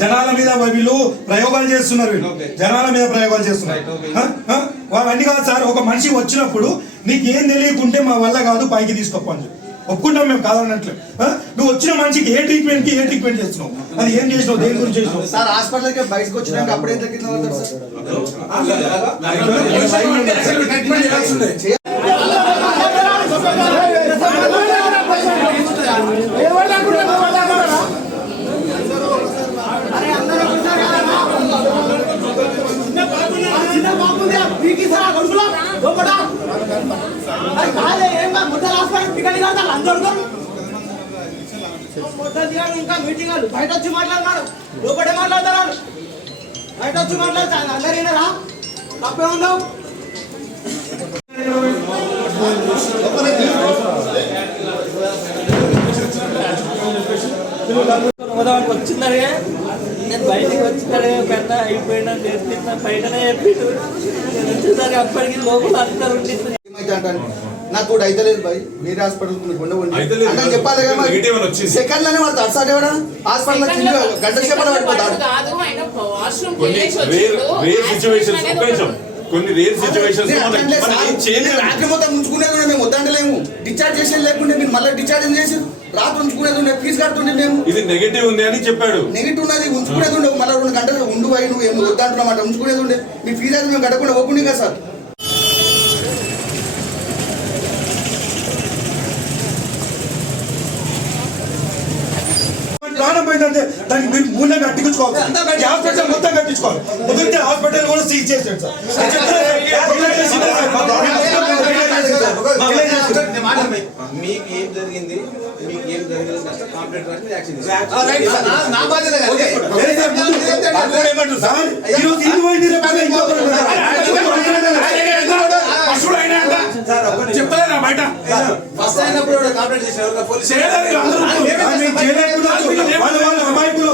జనాల మీద వీళ్ళు ప్రయోగాలు చేస్తున్నారు, జనాల మీద ప్రయోగాలు చేస్తున్నారు. అవన్నీ కాదు సార్. ఒక మనిషి వచ్చినప్పుడు నీకేం తెలియకుంటే మా వల్ల కాదు పైకి తీసుకోపని ఒప్పుకుంటాం మేము, కాదన్నట్లు. నువ్వు వచ్చిన మనిషికి ఏ ట్రీట్మెంట్ చేస్తున్నావు, అది ఏం చేసినావు, దేని గురించి చేసినావు సార్? హాస్పిటల్కి బయటకు వచ్చినాక అప్పుడేం తగ్గింది సార్? ఇంకా మీటింగ్ బయట వచ్చి మాట్లాడుతున్నాడు, లోపడే మాట్లాడతారు, బయట వచ్చి మాట్లాడతారు. అందరేనా తప్పే ఉండవు. వచ్చిందనే నేను బయటకు వచ్చిందనే పెద్ద అయిపోయినా చేస్తున్నా బయటనే చెప్పిండు. నేను వచ్చేసరికి అప్పటికి లోపల అందరూ ఉండిస్తుంది. నాకు కూడా అయితే లేదు భయ్, వేరే హాస్పిటల్ చెప్పాలి సెకండ్ లోనే వాడు అట్సాడు ఎవడా హాస్పిటల్ గంట సేపట్లో పడిపోతాడు. కొన్ని రేర్ సిచ్యువేషన్స్ రాత్రి మొత్తం ఉంచుకునేది మేము వద్దంటలేము, డిశ్చార్జ్ చేసేది లేకుంటే మీరు మళ్ళీ డిశ్చార్జ్ చేసి రాత్రి ఉంచుకునేది ఉండే, ఫీజు కడుతుండే మేము. ఇది నెగటివ్ ఉంది అని చెప్పాడు. నెగిటివ్ ఉన్నది, ఉంచుకునేది ఉండే, మళ్ళీ 2 గంటలు ఉండు అయి నువ్వు ఏమో వద్దంటున్నమాట, ఉంచుకునేది ఉండే. మీ ఫీజు అయితే మేము కట్టకుండా పోకుండా కదా సార్. ప్రాణం పోయిందంటే దానికి మీరు మూల్యం కట్టించుకోవాలి, హాస్పిటల్ మొత్తం కట్టించుకోవాలి. మొదటి హాస్పిటల్ కూడా సీజ్ చేసాడు సార్. మీకు ఏం జరిగింది, మీకు ఏం జరిగింది కంప్లైంట్ రాసి యాక్షన్ చెప్తారా బయట ఫస్ట్ అయినప్పుడు కంప్లైంట్ చేసిన పోలీసు అమాయకులు